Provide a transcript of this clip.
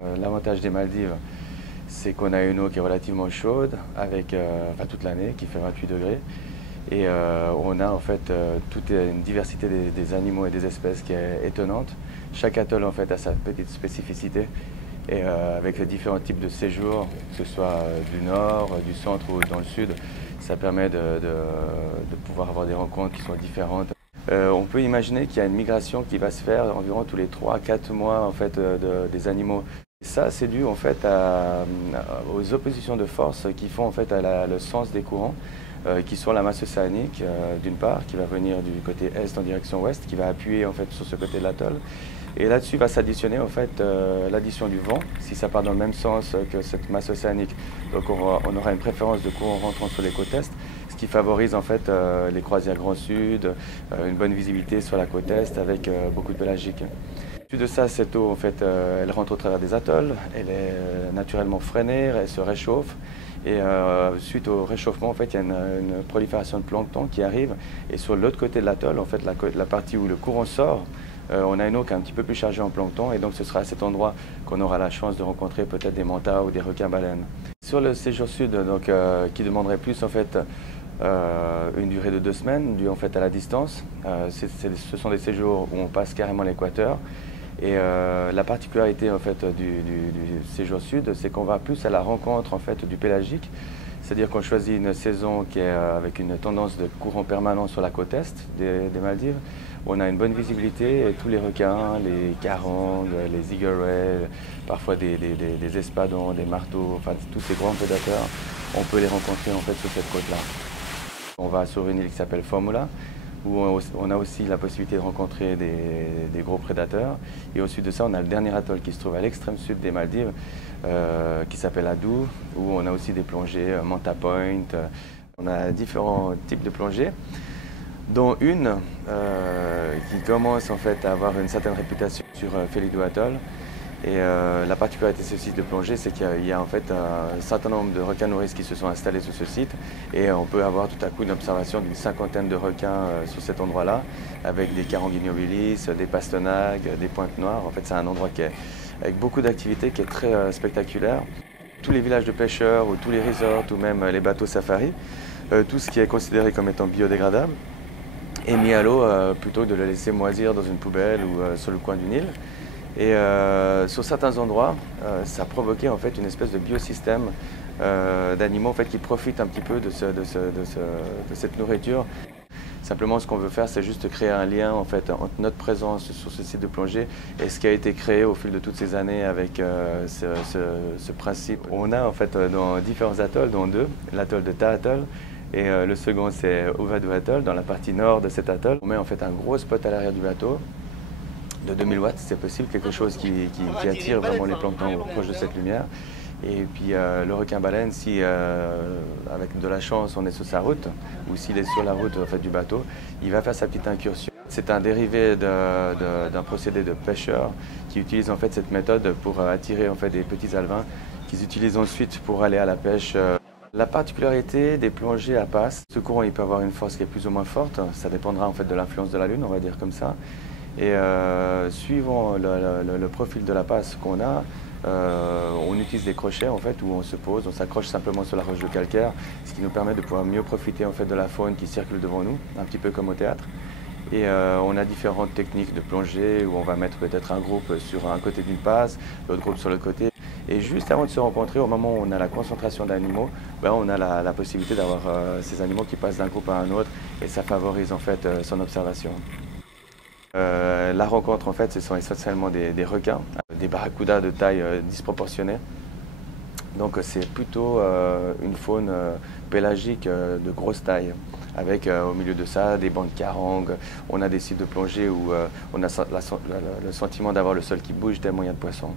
L'avantage des Maldives, c'est qu'on a une eau qui est relativement chaude, avec, toute l'année, qui fait 28 degrés. Et on a en fait toute une diversité des animaux et des espèces qui est étonnante. Chaque atoll en fait a sa petite spécificité. Et avec les différents types de séjours, que ce soit du nord, du centre ou dans le sud, ça permet de pouvoir avoir des rencontres qui sont différentes. On peut imaginer qu'il y a une migration qui va se faire environ tous les 3 à 4 mois en fait, des animaux. Ça, c'est dû en fait aux oppositions de force qui font en fait le sens des courants, qui sont la masse océanique d'une part, qui va venir du côté est en direction ouest, qui va appuyer en fait sur ce côté de l'atoll. Et là-dessus va s'additionner en fait l'addition du vent, si ça part dans le même sens que cette masse océanique. Donc on aura une préférence de courant rentrant sur les côtes est, ce qui favorise en fait les croisières Grand Sud, une bonne visibilité sur la côte est avec beaucoup de pélagique. Suite de ça, cette eau, en fait, elle rentre au travers des atolls, elle est naturellement freinée, elle se réchauffe. Et suite au réchauffement, en fait, il y a une prolifération de plancton qui arrive. Et sur l'autre côté de l'atoll, en fait, la partie où le courant sort, on a une eau qui est un petit peu plus chargée en plancton. Et donc, ce sera à cet endroit qu'on aura la chance de rencontrer peut-être des mantas ou des requins-baleines. Sur le séjour sud, donc, qui demanderait plus, en fait, une durée de 2 semaines, due en fait à la distance. Ce sont des séjours où on passe carrément l'équateur. Et la particularité en fait du séjour sud, c'est qu'on va plus à la rencontre en fait du pélagique, c'est-à-dire qu'on choisit une saison qui est avec une tendance de courant permanent sur la côte est des Maldives. On a une bonne visibilité et tous les requins, les carangues, les eagle rays, parfois des espadons, des marteaux, enfin tous ces grands prédateurs, on peut les rencontrer en fait sur cette côte-là. On va sur une île qui s'appelle Formula, où on a aussi la possibilité de rencontrer des gros prédateurs. Et au sud de ça, on a le dernier atoll qui se trouve à l'extrême sud des Maldives, qui s'appelle Addu, où on a aussi des plongées, Manta Point. On a différents types de plongées, dont une qui commence en fait à avoir une certaine réputation sur Felidou Atoll. Et la particularité de ce site de plongée, c'est qu'il y a en fait un certain nombre de requins nourrices qui se sont installés sur ce site. Et on peut avoir tout à coup une observation d'une 50aine de requins sur cet endroit-là, avec des carangues ignobilis, des pastenagues, des pointes noires. En fait, c'est un endroit qui est avec beaucoup d'activités, qui est très spectaculaire. Tous les villages de pêcheurs, ou tous les resorts, ou même les bateaux safari, tout ce qui est considéré comme étant biodégradable, est mis à l'eau plutôt que de le laisser moisir dans une poubelle ou sur le coin d'une île. Et sur certains endroits, ça a provoqué en fait une espèce de biosystème d'animaux en fait, qui profitent un petit peu de cette nourriture. Simplement, ce qu'on veut faire, c'est juste créer un lien en fait, entre notre présence sur ce site de plongée et ce qui a été créé au fil de toutes ces années avec ce principe. On a en fait dans différents atolls, dont 2, l'atoll de Ta Atoll, et le second c'est Uvadu Atoll, dans la partie nord de cet atoll. On met en fait un gros spot à l'arrière du bateau, de 2000 watts, c'est possible, quelque chose qui attire vraiment les planctons proches de cette lumière. Et puis le requin-baleine, si avec de la chance on est sur sa route, ou s'il est sur la route en fait, du bateau, il va faire sa petite incursion. C'est un dérivé d'un procédé de pêcheurs qui utilise en fait cette méthode pour attirer en fait, des petits alevins qu'ils utilisent ensuite pour aller à la pêche. La particularité des plongées à passe, ce courant il peut avoir une force qui est plus ou moins forte, ça dépendra en fait de l'influence de la Lune, on va dire comme ça. Et suivant le profil de la passe qu'on a, on utilise des crochets en fait, où on se pose, on s'accroche simplement sur la roche de calcaire, ce qui nous permet de pouvoir mieux profiter en fait, de la faune qui circule devant nous, un petit peu comme au théâtre. Et on a différentes techniques de plongée où on va mettre peut-être un groupe sur un côté d'une passe, l'autre groupe sur l'autre côté. Et juste avant de se rencontrer, au moment où on a la concentration d'animaux, ben on a la possibilité d'avoir ces animaux qui passent d'un groupe à un autre et ça favorise en fait son observation. La rencontre, en fait, ce sont essentiellement des requins, des barracudas de taille disproportionnée. Donc c'est plutôt une faune pélagique de grosse taille, avec au milieu de ça des bancs de carangues. On a des sites de plongée où on a le sentiment d'avoir le sol qui bouge tellement il y a de poissons.